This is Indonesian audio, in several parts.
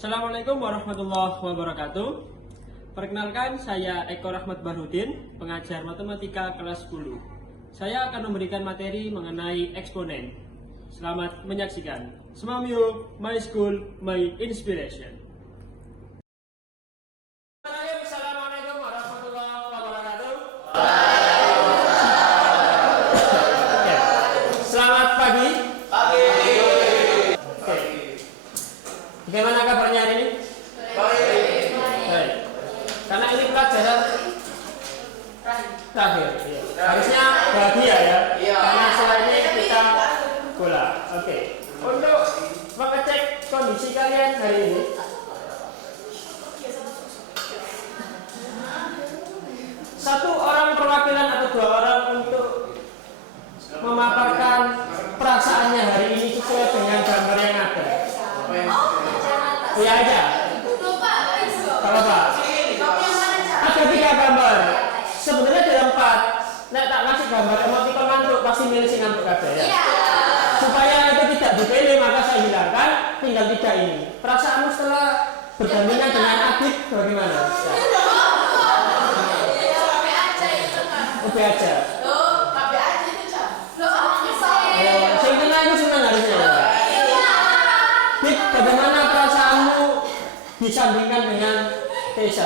Assalamualaikum warahmatullahi wabarakatuh. Perkenalkan, saya Eko Rahmat Barudin, pengajar matematika kelas 10. Saya akan memberikan materi mengenai eksponen. Selamat menyaksikan. Semamyo, my school, my inspiration. Assalamualaikum warahmatullahi wabarakatuh. Selamat pagi. Bagaimana kabarnya hari ini? Baik. Karena ini pelajaran terakhir. Harusnya bahagia ya. Karena setelah ini kita bola. Oke. Untuk mengecek kondisi kalian hari ini, satu orang perwakilan atau dua orang untuk memaparkan perasaannya hari ini sesuai dengan gambar yang ada. Iya aja. Kalau Pak, ada 3 gambar. Sebenarnya ada 4. Nek tak kasih gambar emoticon ngantuk, pasti milih sing ngantuk kabeh ya. Supaya itu tidak dipilih, maka saya hilangkan, tinggal 3 ini. Perasaanmu setelah berdampingan dengan Adit bagaimana? Oke aja. Sing tengah itu senang harusnya. Dit, bagaimana perasaanmu disandingkan dengan T1?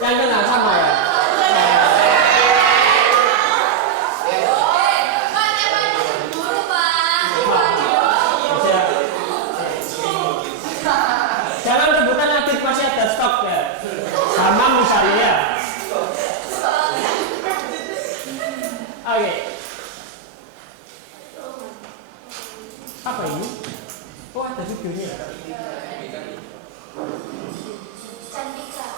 Yang tengah sama ya? Jangan rebutan Adit, masih ada stok ya. Sama misalnya ya. Oke. Apa ini? Oh, ada videonya. Cantika.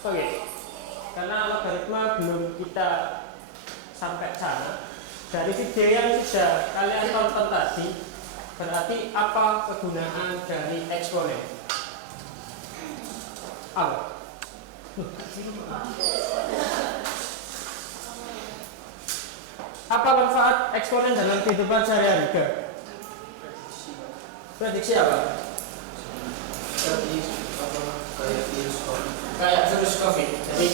Oke, karena logaritma belum kita sampai sana. Dari video yang sudah kalian tonton tadi, berarti apa kegunaan dari eksponen? Apa? Apa manfaat eksponen dalam kehidupan sehari-hari? Prediksi apa? Kayak virus COVID. Jadi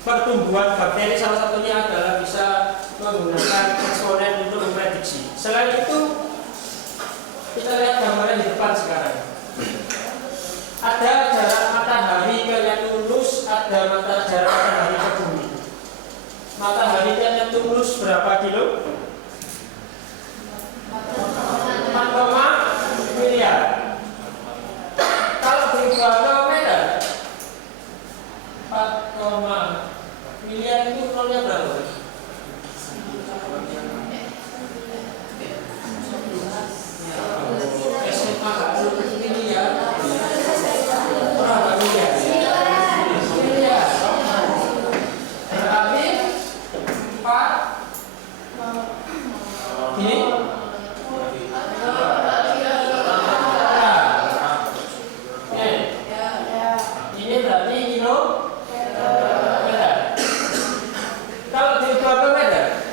pertumbuhan bakteri salah satunya adalah bisa menggunakan eksponen untuk memprediksi. Selain itu, kita lihat gambarnya di depan sekarang. Ada jarak matahari ke Neptunus, ada jarak matahari ke bumi. Matahari ke Neptunus berapa kilo? 4, miliar. Kalau berubah ke meter, 4, miliar itu nolnya berapa? SMA nggak perlu miliar. Berapa miliar? Miliar. Berarti 4 ini. Ini berarti kilo. Kalau diubah ke meter,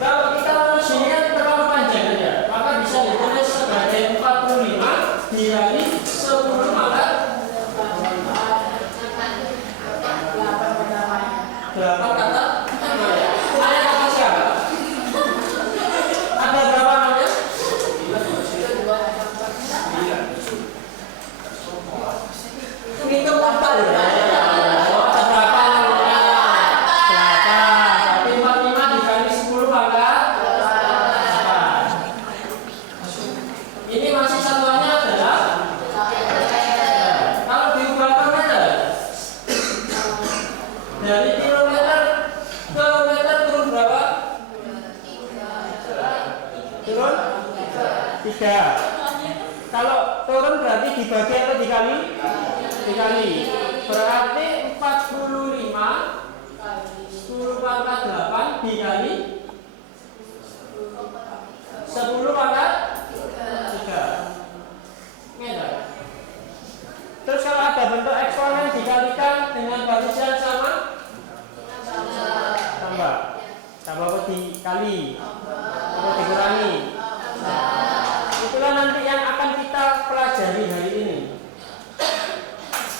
kalau kita manusia terlalu panjang aja, maka bisa ditulis sebagai 45 dikali 10 maka 8 kata. Ada kata siapa? Ada berapa namanya? Hitung apa ya? Oh, ada berapa namanya? 8. Tapi 45 dikali 10 maka 8. Ini masih satuannya adalah kalau diubah ke meter, dari kilometer ke meter turun berapa? Turun 3. Kalau turun berarti dibagi atau dikali? Dikali. Berarti 45 10 pangkat 8 dikali 10 pangkat 3 meter. Terus kalau ada bentuk eksponen dikalikan dengan baris yang sama, tambah apa dikali apa dikurangi. Itulah nanti yang akan kita pelajari hari ini.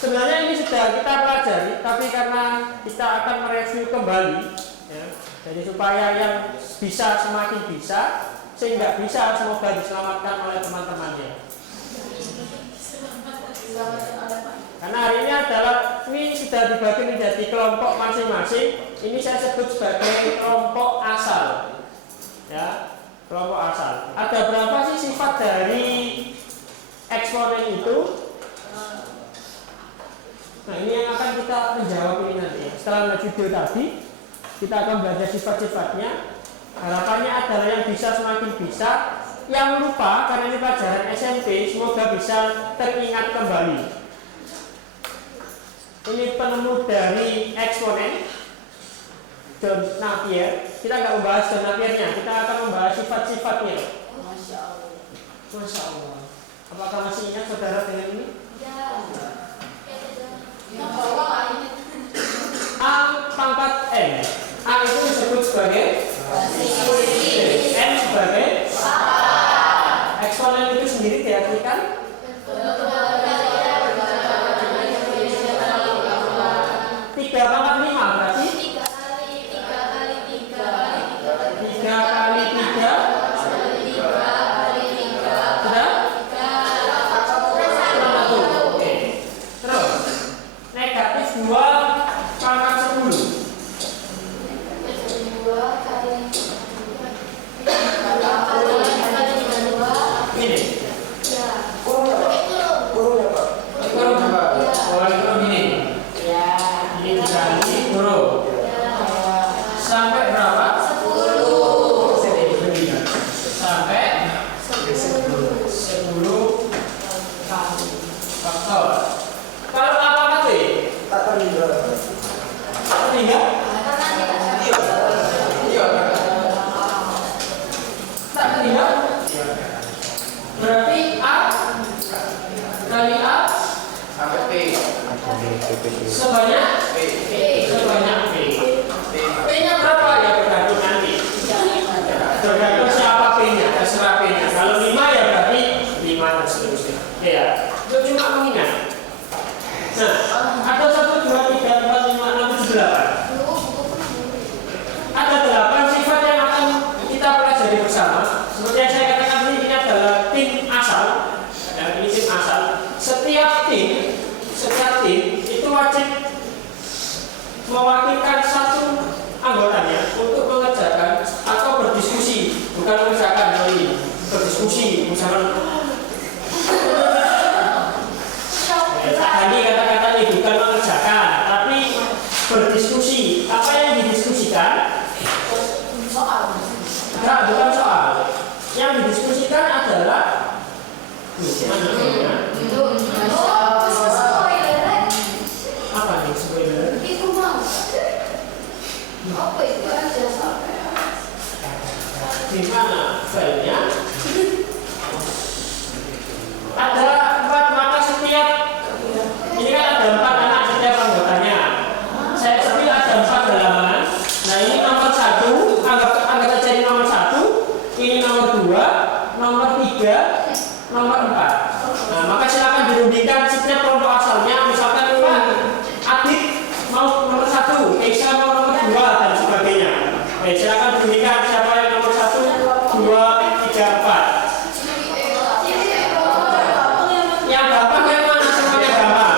Sebenarnya ini sudah kita pelajari, tapi karena kita akan mereview kembali, ya, jadi supaya yang bisa semakin bisa, sehingga bisa semoga diselamatkan oleh teman-temannya. Karena hari ini adalah ini sudah dibagi menjadi kelompok masing-masing. Ini saya sebut sebagai kelompok asal, ya, kelompok asal. Ada berapa sih sifat dari eksponen itu? Nah, ini yang akan kita menjawab ini nanti. Setelah melihat video tadi, kita akan belajar sifat-sifatnya. Harapannya adalah yang bisa semakin bisa, yang lupa karena ini pelajaran SMP semoga bisa teringat kembali. Ini penemu dari eksponen John Napier. Kita nggak membahas John Napiernya, kita akan membahas sifat-sifatnya. Masya Allah. Masya Allah. Apakah masih ingat saudara dengan ini? Ya. Yang bawah ini. A pangkat N. A itu disebut sebagai N sebagai eksponen itu sendiri diartikan 3 pangkat 5 berarti 3 kali 3 sudah? Oke. Terus negatif 2 pangkat 10 2 kali Apa itu aja sampai? Di mana filenya? Ada 4, maka setiap ini kan ada 4 anak setiap anggotanya. Saya ambil ada 4 halaman. Nah ini nomor 1, anggap saja ini nomor 1, ini nomor 2, nomor 3, nomor 4. Nah maka silakan dirundingkan setiap kelompok asalnya. Misalkan adik mau nomor 1, Esa mau nomor 2 dan sebagainya. Oke, silakan dirundingkan siapa yang nomor 1, 2, 3, 4. Yang gampang yang mana? Semuanya gampang.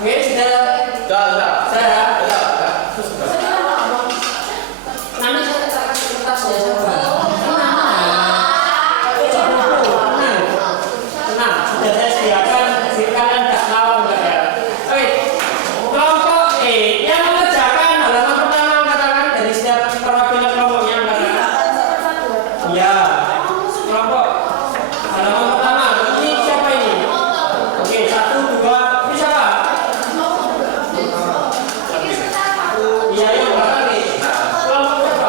Oke, sudah. Saya. Nanti saya letakkan di kertas ya, sahabat. Tenang, sudah saya sediakan. Kalian tidak ngawang nggak ya? Oke, kelompok E yang mengerjakan halaman pertama katakan dari setiap perwakilan kelompoknya katakan. Ya, kelompok halaman pertama. Ini siapa ini? Oke, 1, 2, ini siapa? Iya, yang belakang nih. Kelompok siapa?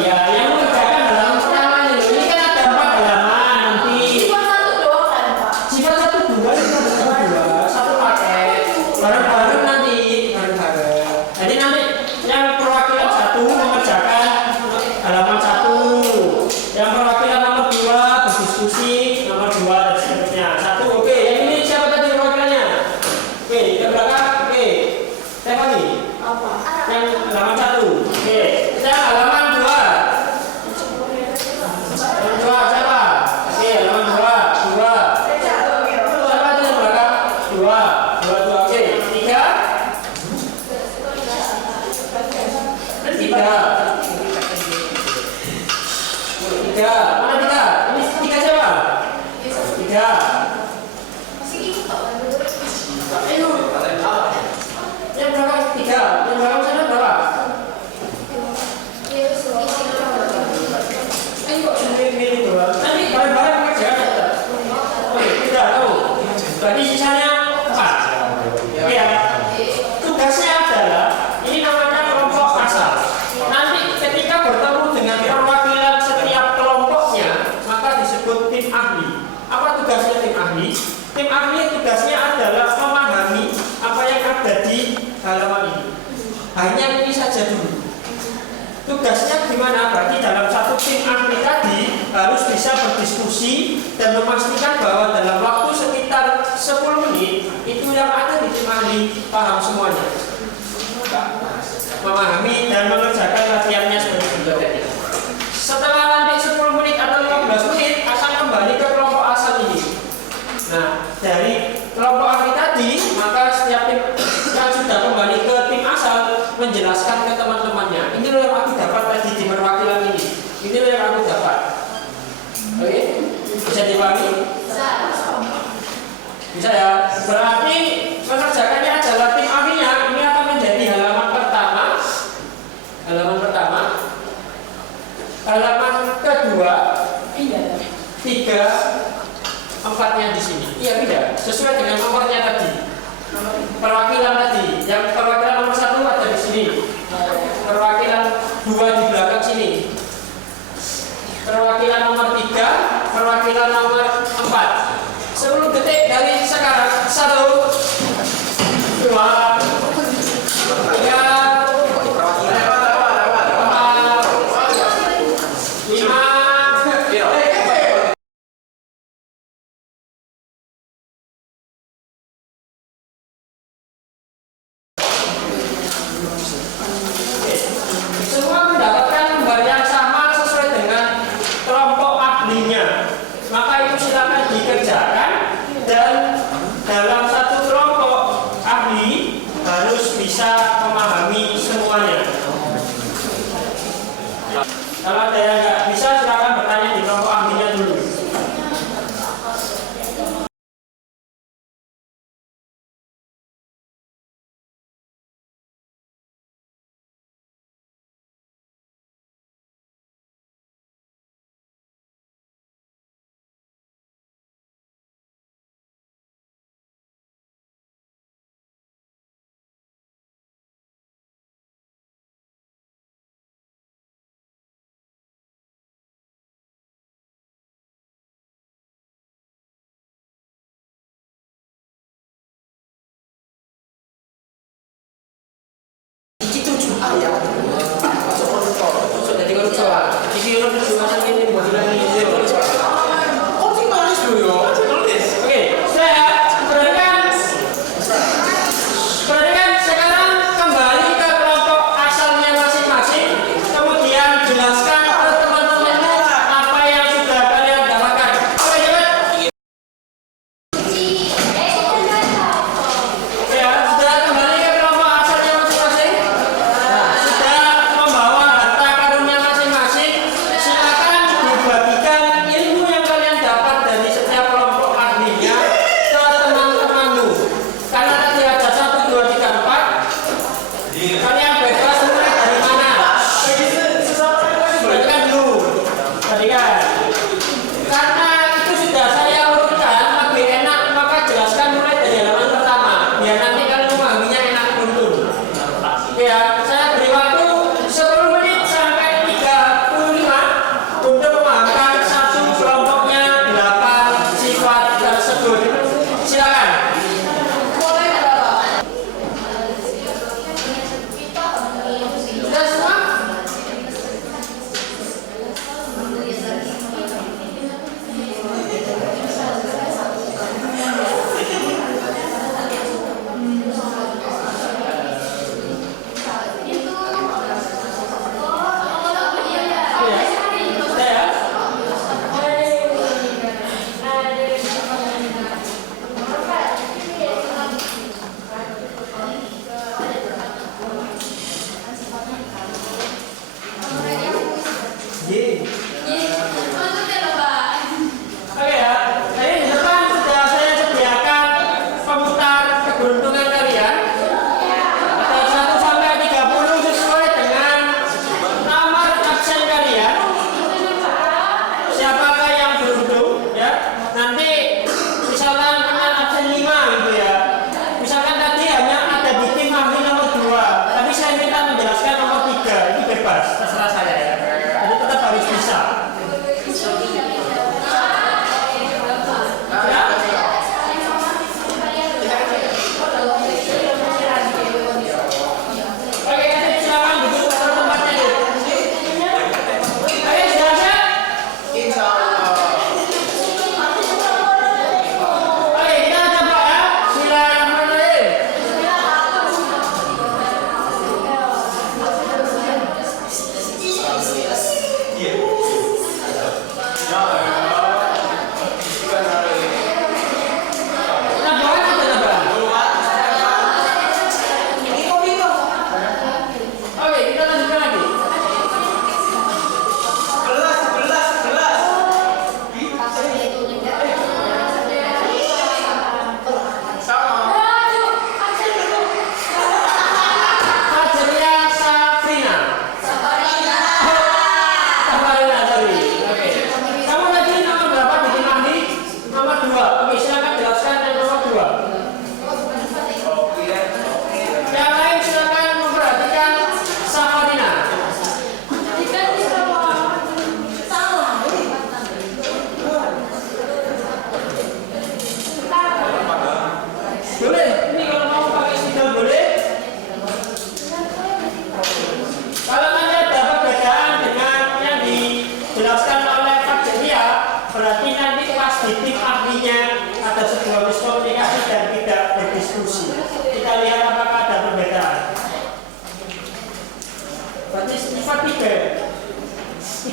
Iya, yang mengerjakan halaman pertama ini. Ini kan ada 4 halaman nanti. Sifat 1, 2 itu ada 2, 1 pakai bareng-bareng nanti bareng-bareng. Jadi nanti yang perwakilan 1 mengerjakan halaman 1, yang perwakilan nomor 2 berdiskusi nomor 2 dan seterusnya. 1, oke. Yang ini siapa tadi perwakilannya? Oke, ke belakang. Oke, siapa nih? Yang halaman 1. Oke, yang halaman 2. Halaman 2 siapa? Oke, halaman 2. Siapa itu yang belakang? 2. Oke, 3. Dan 3. 3. Mana 3? Ini 3 siapa? 3. Ayo. Yang belakang 3. Yang belakang sana berapa? Ayo kok milih doang. Nanti bareng-bareng mengerjakan ya. Oke, tidak tahu. Berarti sisanya 4. Ya. Tugasnya adalah ini namanya kelompok asal. Nanti ketika bertemu dengan perwakilan setiap kelompoknya, maka disebut tim ahli. Apa tugasnya tim ahli? Tim ahli tugasnya adalah memahami apa yang ada di halaman ini. Hanya ini saja dulu. Tugasnya gimana? Berarti dalam satu tim ahli tadi harus bisa berdiskusi dan memastikan bahwa dalam waktu sekitar 10 menit itu yang ada di tim ahli paham semuanya, memahami dan mengerjakan latihannya seperti itu. Setelah nanti 10 menit atau 15 menit akan kembali ke kelompok asal ini. Nah, dari kelompok ahli tadi maka setiap tim yang sudah kembali ke tim asal menjelaskan ke teman-temannya. Ini loh yang aku dapat tadi di perwakilan ini. Ini loh yang aku dapat. Oke, bisa dipahami? Bisa ya. Berarti mengerjakannya adalah tim ahlinya. Ini akan menjadi halaman pertama. Halaman kedua. 3, 4-nya di sini. Iya tidak? Sesuai dengan nomornya tadi. Perwakilan tadi, yang perwakilan nomor 1 ada di sini. Perwakilan 2 di belakang sini. Perwakilan nomor 3, perwakilan nomor 4. 10 detik dari sekarang. 1, 2, 3, 5. Semua mendapatkan lembar yang sama sesuai dengan kelompok ahlinya. Maka itu silakan dikerjakan dan dalam satu kelompok ahli harus bisa memahami semuanya. Kalau ada yang nggak bisa silakan bertanya di kelompok ahlinya dulu. Jadi koruptor. Jadi orang berjualan ini buat lagi. Oke, saya perhatikan sekarang kembali ke kelompok asalnya masing-masing. Kemudian jelaskan ke teman-temanmu apa yang sudah kalian dapatkan. Oke, cepat. Ya, sudah kembali ke kelompok asalnya masing-masing. Sudah membawa harta karunnya masing-masing. Silakan dibagikan ilmu yang kalian dapat dari setiap kelompok ahlinya ke teman-temanmu. Karena tadi ada 1, 2, 3, 4. Kalian bebas mulai dari mana? Perhatikan dulu. Perhatikan. Karena itu sudah saya urutkan, lebih enak maka jelaskan mulai dari halaman pertama. Biar nanti kalian memahaminya enak betul. Ya, saya beri waktu 10 menit sampai 35 untuk memahamkan satu kelompoknya 8 sifat tersebut. Silakan. Sudah semua? Sudah ya? Oke ya, jadi di depan sudah saya sediakan pemutar keberuntungan kalian. Ada 1 sampai 30 sesuai dengan nomor absen kalian. Siapakah yang beruntung? Ya, nanti misalkan dengan absen 5 gitu ya. Misalkan tadi hanya ada di tim ahli nomor 2, tapi saya minta menjelaskan nomor 3, itu bebas, terserah saya ya. Jadi tetap harus bisa. Oke, nanti silakan duduk ke tempatnya dulu. Oke, sudah siap? Oke, kita coba ya. Bismillahirrahmanirrahim. Nabrak atau tidak nabrak? Oke, kita lanjutkan lagi. Fajaria Safrina. Safarina, sorry. Oke. Kamu tadi nomor berapa di tim ahli? Nomor 2. Oke, silakan jelaskan yang nomor 2. Yang lain silakan memperhatikan Safarina. Boleh, ini kalau mau pakai speaker boleh. Kalau nanti ada perbedaan dengan yang dijelaskan oleh Fajaria, berarti nanti pas di tim ahlinya ada sebuah miskomunikasi dan tidak berdiskusi. Kita lihat apakah ada perbedaan. Berarti sifat 3,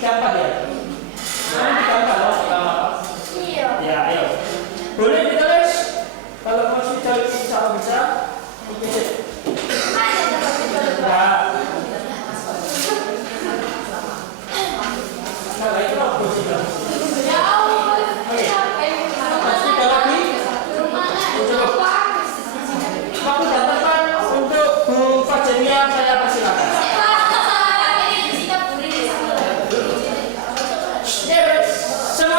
4 ya? Nah, 3, 4 ya, ayo. Boleh ditulis? Kalau mau sudah bisa. Oke, sip. Enggak. Nah, itu apa sih? Oke. Masih ada lagi? Coba. Waktu dan tempat untuk Bu Fajaria saya persilakan. Ya, semua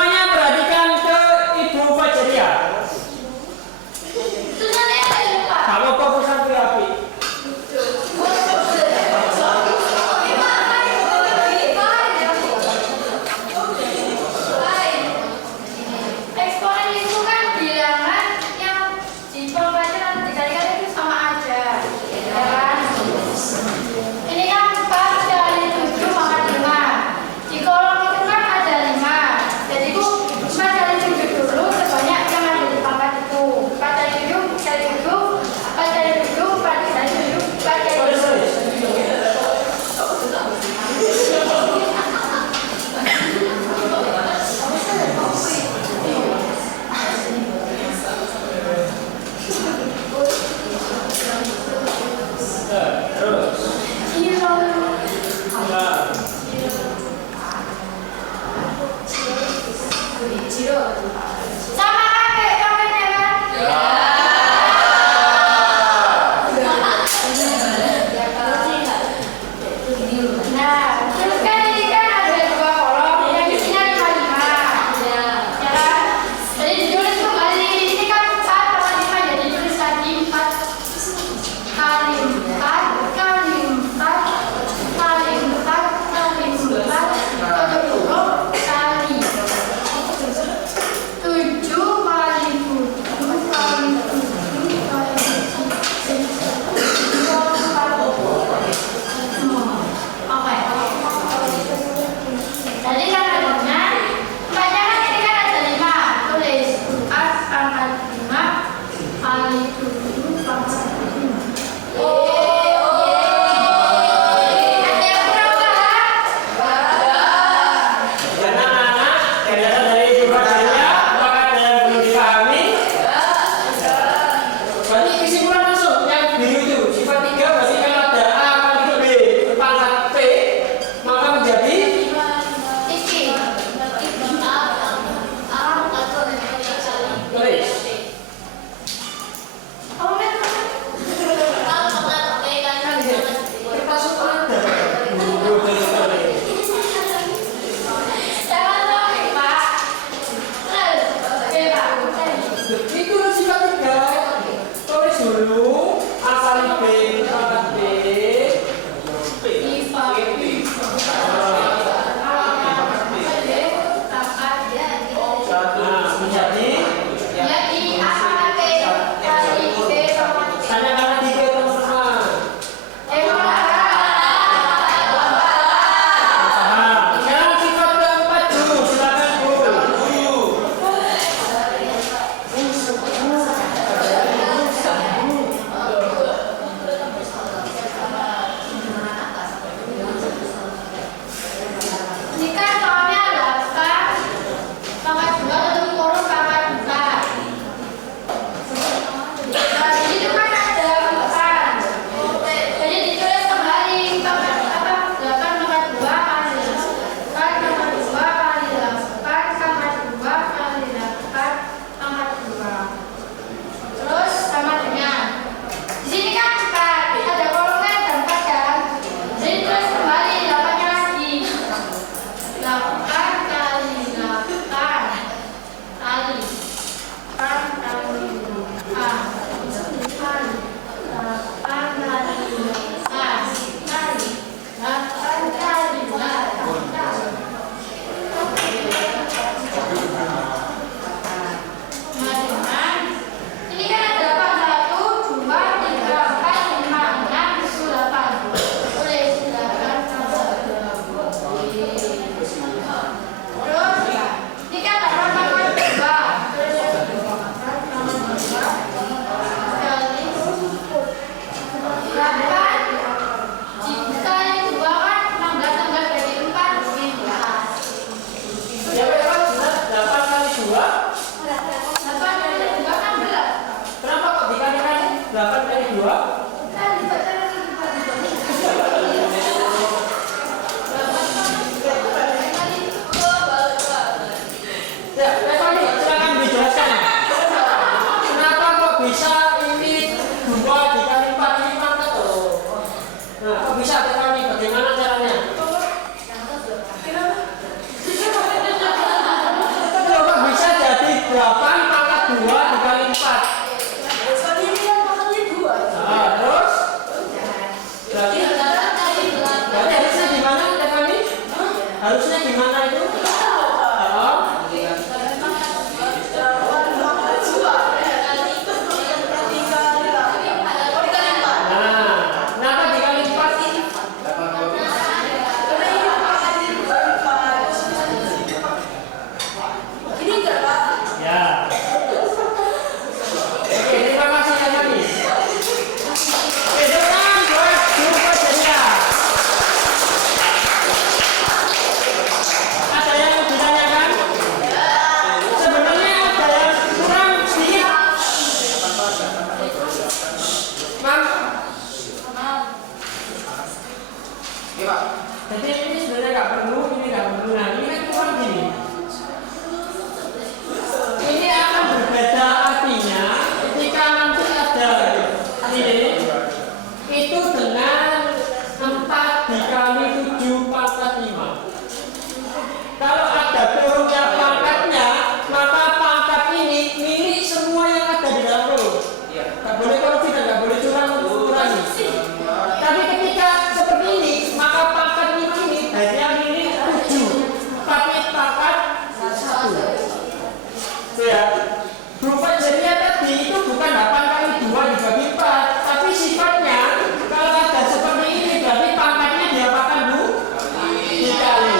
tadi itu bukan 8 kali 2 dibagi 4, tapi sifatnya kalau ada seperti ini berarti pangkatnya diapakan dikali.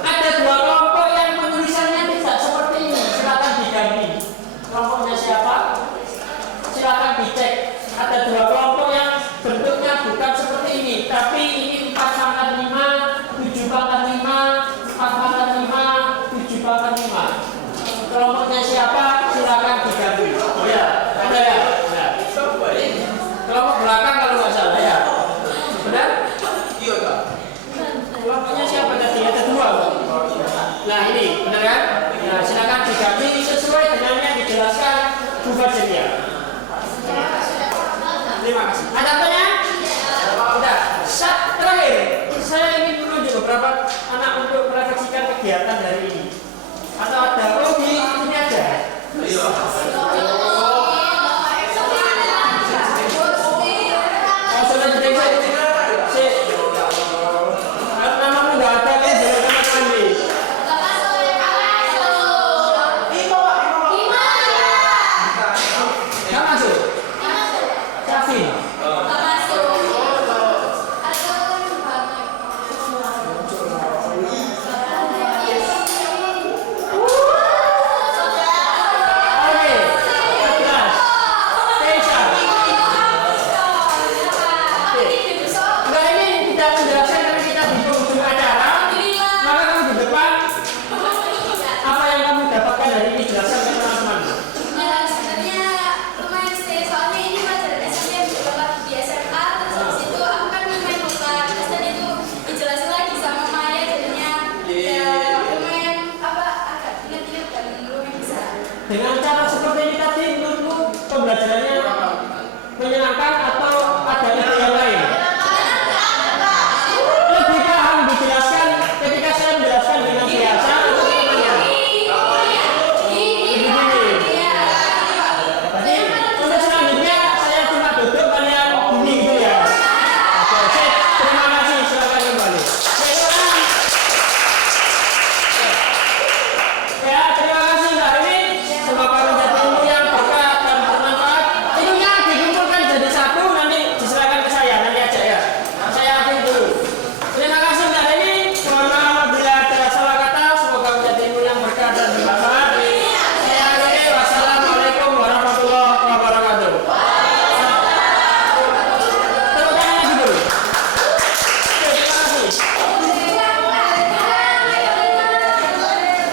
Ada dua kelompok yang penulisannya tidak seperti ini, silakan diganti. Kelompoknya siapa? Silakan dicek. Ada dua kelompok yang bentuknya bukan seperti ini, tapi ini 4 pangkat 5, 7 pangkat 5, 4 pangkat 5, 7 pangkat 5. Kelompoknya siapa? Silakan diganti. Oh ya, ada ya? Benar. Kelompok belakang kalau nggak salah ya. Benar? Iya, Kak. Kelompoknya siapa tadi? Ada dua. Nah ini, benar kan? Nah silakan diganti sesuai dengan yang dijelaskan Bu Fajiria. Terima kasih. Ada pertanyaan? Sudah. Terakhir, saya ingin menunjuk beberapa anak untuk merefleksikan kegiatan hari ini. Atau ada di ini aja. Sudah jadi namamu nggak ada kan dari teman-teman nih. Nggak masuk. Kavin. Dengan cara seperti ini tadi menurutmu pembelajarannya menyenangkan atau